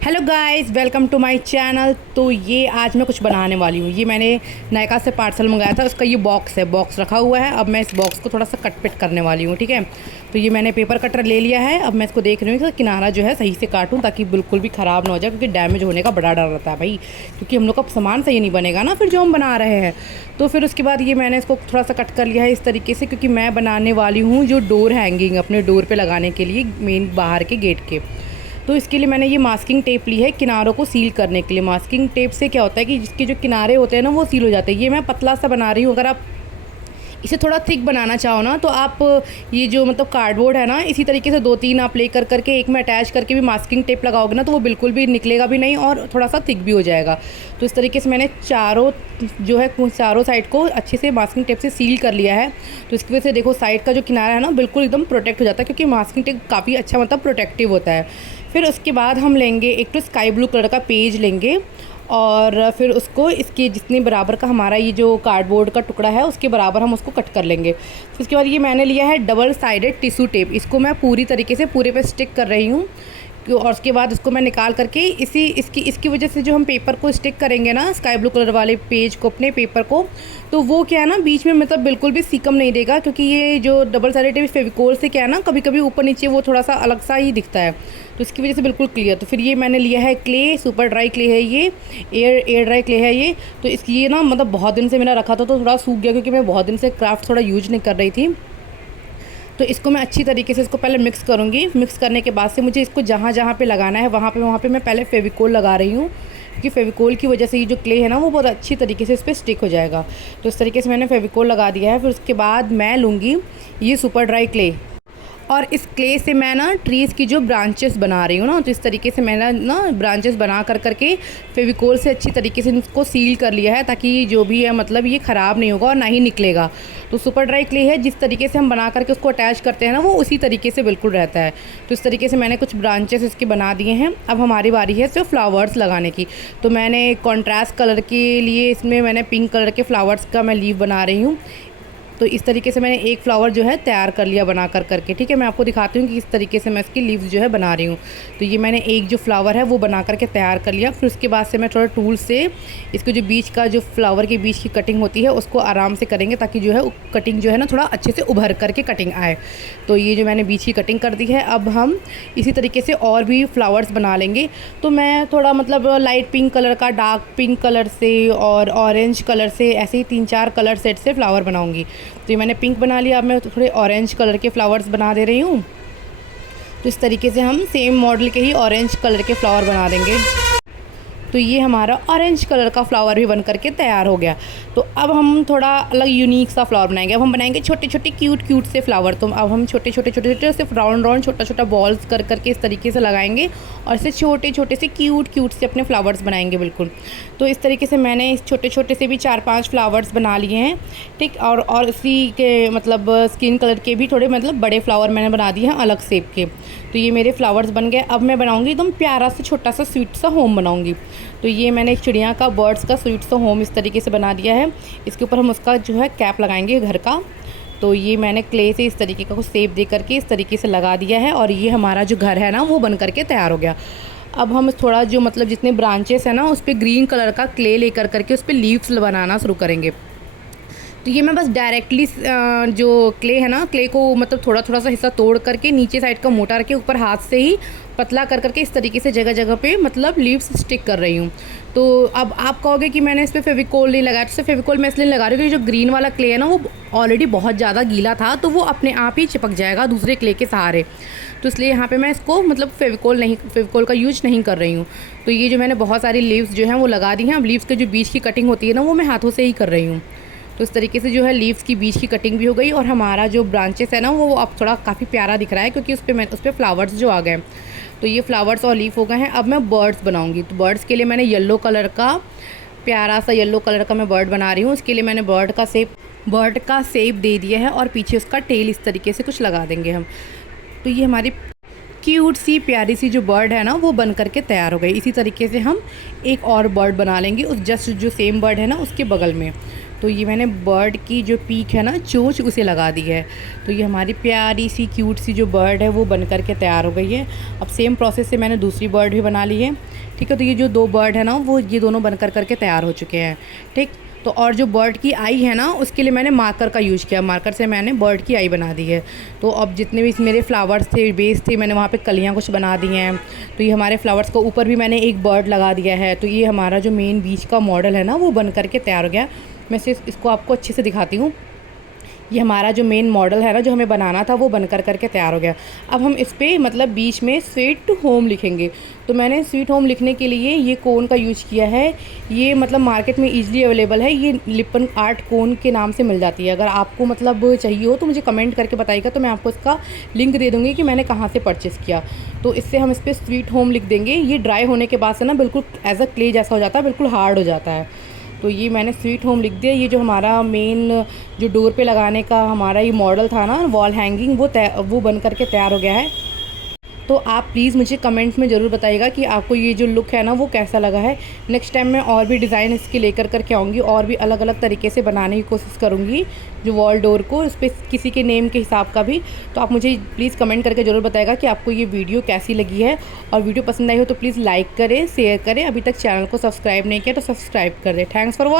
Hello guys, welcome to my channel. तो ये आज मैं कुछ बनाने वाली हूँ। ये मैंने नायका से पार्सल मंगाया था, उसका ये बॉक्स है, बॉक्स रखा हुआ है। अब मैं इस बॉक्स को थोड़ा सा कट पिट करने वाली हूँ, ठीक है। तो ये मैंने पेपर कटर ले लिया है। अब मैं इसको देख रही हूँ कि किनारा जो है सही से काटूँ ताकि बिल्कुल भी ख़राब ना हो जाए, क्योंकि डैमेज होने का बड़ा डर रहता है भाई, क्योंकि हम लोग का सामान सही नहीं बनेगा ना फिर जो हम बना रहे हैं। तो फिर उसके बाद ये मैंने इसको थोड़ा सा कट कर लिया है इस तरीके से, क्योंकि मैं बनाने वाली हूँ जो डोर हैंगिंग अपने डोर पर लगाने के लिए, मेन बाहर के गेट के। तो इसके लिए मैंने ये मास्किंग टेप ली है किनारों को सील करने के लिए। मास्किंग टेप से क्या होता है कि जिसके जो किनारे होते हैं ना वो सील हो जाते हैं। ये मैं पतला सा बना रही हूँ। अगर आप इसे थोड़ा थिक बनाना चाहो ना तो आप ये जो मतलब कार्डबोर्ड है ना, इसी तरीके से 2-3 आप लेकर करके एक में अटैच करके भी मास्किंग टेप लगाओगे ना तो वो बिल्कुल भी निकलेगा भी नहीं और थोड़ा सा थिक भी हो जाएगा। तो इस तरीके से मैंने चारों साइड को अच्छे से मास्किंग टेप से सील कर लिया है। तो इसकी वजह से देखो साइड का जो किनारा है ना बिल्कुल एकदम प्रोटेक्ट हो जाता है, क्योंकि मास्किंग टेप काफ़ी अच्छा मतलब प्रोटेक्टिव होता है। फिर उसके बाद हम लेंगे एक तो स्काई ब्लू कलर का पेज लेंगे, और फिर उसको इसके जितने बराबर का हमारा ये जो कार्डबोर्ड का टुकड़ा है उसके बराबर हम उसको कट कर लेंगे। फिर उसके बाद ये मैंने लिया है डबल साइडेड टिश्यू टेप। इसको मैं पूरी तरीके से पूरे पे स्टिक कर रही हूँ, और उसके बाद इसको मैं निकाल करके इसकी वजह से जो हम पेपर को स्टिक करेंगे ना, स्काई ब्लू कलर वाले पेज को, अपने पेपर को, तो वो क्या है ना बीच में मतलब बिल्कुल भी सीकम नहीं देगा, क्योंकि ये जो डबल साइडेड टेप फेविकोल से क्या है ना कभी कभी ऊपर नीचे वो थोड़ा सा अलग सा ही दिखता है, तो इसकी वजह से बिल्कुल क्लियर। तो फिर ये मैंने लिया है क्ले, सुपर ड्राई क्ले है ये, एयर ड्राई क्ले है ये। तो इसकी ये ना मतलब बहुत दिन से मैंने रखा था तो थोड़ा सूख गया, क्योंकि मैं बहुत दिन से क्राफ्ट थोड़ा यूज नहीं कर रही थी। तो इसको मैं अच्छी तरीके से इसको पहले मिक्स करूँगी। मिक्स करने के बाद से मुझे इसको जहाँ जहाँ पे लगाना है वहाँ पे मैं पहले फेविकोल लगा रही हूँ, क्योंकि फेविकोल की वजह से ये जो क्ले है ना वो बहुत अच्छी तरीके से इस पर स्टिक हो जाएगा। तो इस तरीके से मैंने फेविकोल लगा दिया है। फिर उसके बाद मैं लूँगी ये सुपर ड्राई क्ले, और इस क्ले से मैं ना ट्रीज़ की जो ब्रांचेस बना रही हूँ ना, तो इस तरीके से मैंने ना ब्रांचेस बना करके फेविकोल से अच्छी तरीके से इसको सील कर लिया है, ताकि जो भी है मतलब ये ख़राब नहीं होगा और ना ही निकलेगा। तो सुपर ड्राई क्ले है, जिस तरीके से हम बना करके उसको अटैच करते हैं ना वो उसी तरीके से बिल्कुल रहता है। तो इस तरीके से मैंने कुछ ब्रांचेस इसके बना दिए हैं। अब हमारी बारी है सिर्फ फ्लावर्स लगाने की। तो मैंने कॉन्ट्रास्ट कलर के लिए इसमें मैंने पिंक कलर के फ्लावर्स का मैं लीफ बना रही हूँ। तो इस तरीके से मैंने एक फ्लावर जो है तैयार कर लिया बना करके, ठीक है। मैं आपको दिखाती हूँ कि इस तरीके से मैं इसकी लीव्स जो है बना रही हूँ। तो ये मैंने एक जो फ्लावर है वो बना करके तैयार कर लिया। फिर उसके बाद से मैं थोड़ा टूल से इसको जो बीच का जो फ्लावर के बीच की कटिंग होती है उसको आराम से करेंगे, ताकि जो है कटिंग जो है ना थोड़ा अच्छे से उभर करके कटिंग आए। तो ये जो मैंने बीच की कटिंग कर दी है, अब हम इसी तरीके से और भी फ्लावर्स बना लेंगे। तो मैं थोड़ा मतलब लाइट पिंक कलर का, डार्क पिंक कलर से और ऑरेंज कलर से, ऐसे ही 3-4 कलर सेट से फ्लावर बनाऊँगी। तो ये मैंने पिंक बना लिया। अब मैं थोड़े ऑरेंज कलर के फ्लावर्स बना दे रही हूँ। तो इस तरीके से हम सेम मॉडल के ही ऑरेंज कलर के फ्लावर बना देंगे। तो ये हमारा ऑरेंज कलर का फ्लावर भी बन करके तैयार हो गया। तो अब हम थोड़ा अलग यूनिक सा फ्लावर बनाएंगे। अब हम बनाएंगे छोटे छोटे क्यूट से फ्लावर। तो अब हम छोटे छोटे सिर्फ राउंड छोटा बॉल्स कर करके इस तरीके से लगाएंगे, और इसे छोटे से क्यूट से अपने फ्लावर्स बनाएंगे बिल्कुल। तो इस तरीके से मैंने इस छोटे से भी 4-5 फ्लावर्स बना लिए हैं, ठीक। और इसी के मतलब स्किन कलर के भी थोड़े मतलब बड़े फ्लावर मैंने बना दिए हैं अलग शेप के। तो ये मेरे फ्लावर्स बन गए। अब मैं बनाऊँगी एकदम प्यारा सा छोटा सा स्वीट सा होम बनाऊँगी। तो ये मैंने एक चिड़िया का, बर्ड्स का स्वीट सा होम इस तरीके से बना दिया है। इसके ऊपर हम उसका जो है कैप लगाएंगे घर का। तो ये मैंने क्ले से इस तरीके का कुछ शेप दे करके इस तरीके से लगा दिया है, और ये हमारा जो घर है ना वो बन करके तैयार हो गया। अब हम थोड़ा जो मतलब जितने ब्रांचेस हैं ना उस पर ग्रीन कलर का क्ले लेकर करके उस पर लीव्स बनाना शुरू करेंगे। तो ये मैं बस डायरेक्टली जो क्ले है ना, क्ले को मतलब थोड़ा सा हिस्सा तोड़ करके नीचे साइड का मोटा रख के ऊपर हाथ से ही पतला कर करके इस तरीके से जगह जगह पे मतलब लीव्स स्टिक कर रही हूँ। तो अब आप कहोगे कि मैंने इस पर फेविकोल नहीं लगाया, तो सिर्फ फेविकोल मैं इसलिए लगा रही हूँ कि जो ग्रीन वाला क्ले है ना वो ऑलरेडी बहुत ज़्यादा गीला था, तो वो अपने आप ही चिपक जाएगा दूसरे क्ले के सहारे। तो इसलिए यहाँ पे मैं इसको मतलब फेविकोल का यूज नहीं कर रही हूँ। तो ये जो मैंने बहुत सारी लीव्स जो हैं वो लगा दी हैं। अब लीव्स के जो बीच की कटिंग होती है ना वो मैं हाथों से ही कर रही हूँ। तो इस तरीके से जो है लीव्स की बीच की कटिंग भी हो गई, और हमारा जो ब्रांचेस है ना वो अब थोड़ा काफ़ी प्यारा दिख रहा है, क्योंकि उस पर फ्लावर्स जो आ गए। तो ये फ्लावर्स और लीफ हो गए हैं। अब मैं बर्ड्स बनाऊंगी। तो बर्ड्स के लिए मैंने येलो कलर का, प्यारा सा येलो कलर का मैं बर्ड बना रही हूँ। उसके लिए मैंने बर्ड का शेप दे दिया है, और पीछे उसका टेल इस तरीके से कुछ लगा देंगे हम। तो ये हमारी क्यूट सी प्यारी सी जो बर्ड है ना वो बन करके तैयार हो गई। इसी तरीके से हम एक और बर्ड बना लेंगे उस जस्ट जो सेम बर्ड है ना उसके बगल में। तो ये मैंने बर्ड की जो पीक है ना, चोंच, उसे लगा दी है। तो ये हमारी प्यारी सी क्यूट सी जो बर्ड है वो बन करके तैयार हो गई है। अब सेम प्रोसेस से मैंने दूसरी बर्ड भी बना ली है। ठीक है। तो ये जो 2 बर्ड है ना, वो ये दोनों बन करके तैयार हो चुके हैं, ठीक। तो और जो बर्ड की आई है ना, उसके लिए मैंने मार्कर का यूज़ किया, मार्कर से मैंने बर्ड की आई बना दी है। तो अब जितने भी मेरे फ्लावर्स थे, बेस थे, मैंने वहाँ पे कलियाँ कुछ बना दी हैं। तो ये हमारे फ्लावर्स को ऊपर भी मैंने एक बर्ड लगा दिया है। तो ये हमारा जो मेन बीच का मॉडल है ना, वो बन करके तैयार हो गया। मैं सिर्फ इसको आपको अच्छे से दिखाती हूँ। ये हमारा जो मेन मॉडल है ना, जो हमें बनाना था, वो बन करके तैयार हो गया। अब हम इस पर मतलब बीच में स्वीट होम लिखेंगे। तो मैंने स्वीट होम लिखने के लिए ये कोन का यूज़ किया है। ये मतलब मार्केट में ईजिली अवेलेबल है। ये लिपन आर्ट कोन के नाम से मिल जाती है। अगर आपको मतलब चाहिए हो तो मुझे कमेंट करके बताइएगा, तो मैं आपको इसका लिंक दे दूँगी कि मैंने कहाँ से परचेज़ किया। तो इससे हम इस पर स्वीट होम लिख देंगे। ये ड्राई होने के बाद से ना बिल्कुल एज अ क्ले जैसा हो जाता है, बिल्कुल हार्ड हो जाता है। तो ये मैंने स्वीट होम लिख दिया। ये जो हमारा मेन जो डोर पे लगाने का हमारा ये मॉडल था ना, वॉल हैंगिंग, वो बन करके तैयार हो गया है। तो आप प्लीज़ मुझे कमेंट्स में ज़रूर बताइएगा कि आपको ये जो लुक है ना, वो कैसा लगा है। नेक्स्ट टाइम मैं और भी डिज़ाइन इसके लेकर करके आऊँगी, और भी अलग अलग तरीके से बनाने की कोशिश करूँगी जो वॉल डोर को, इस पर किसी के नेम के हिसाब का भी। तो आप मुझे प्लीज़ कमेंट करके ज़रूर बताइएगा कि आपको ये वीडियो कैसी लगी है। और वीडियो पसंद आई हो तो प्लीज़ लाइक करें, शेयर करें। अभी तक चैनल को सब्सक्राइब नहीं किया तो सब्सक्राइब कर दें। Thanks for watching.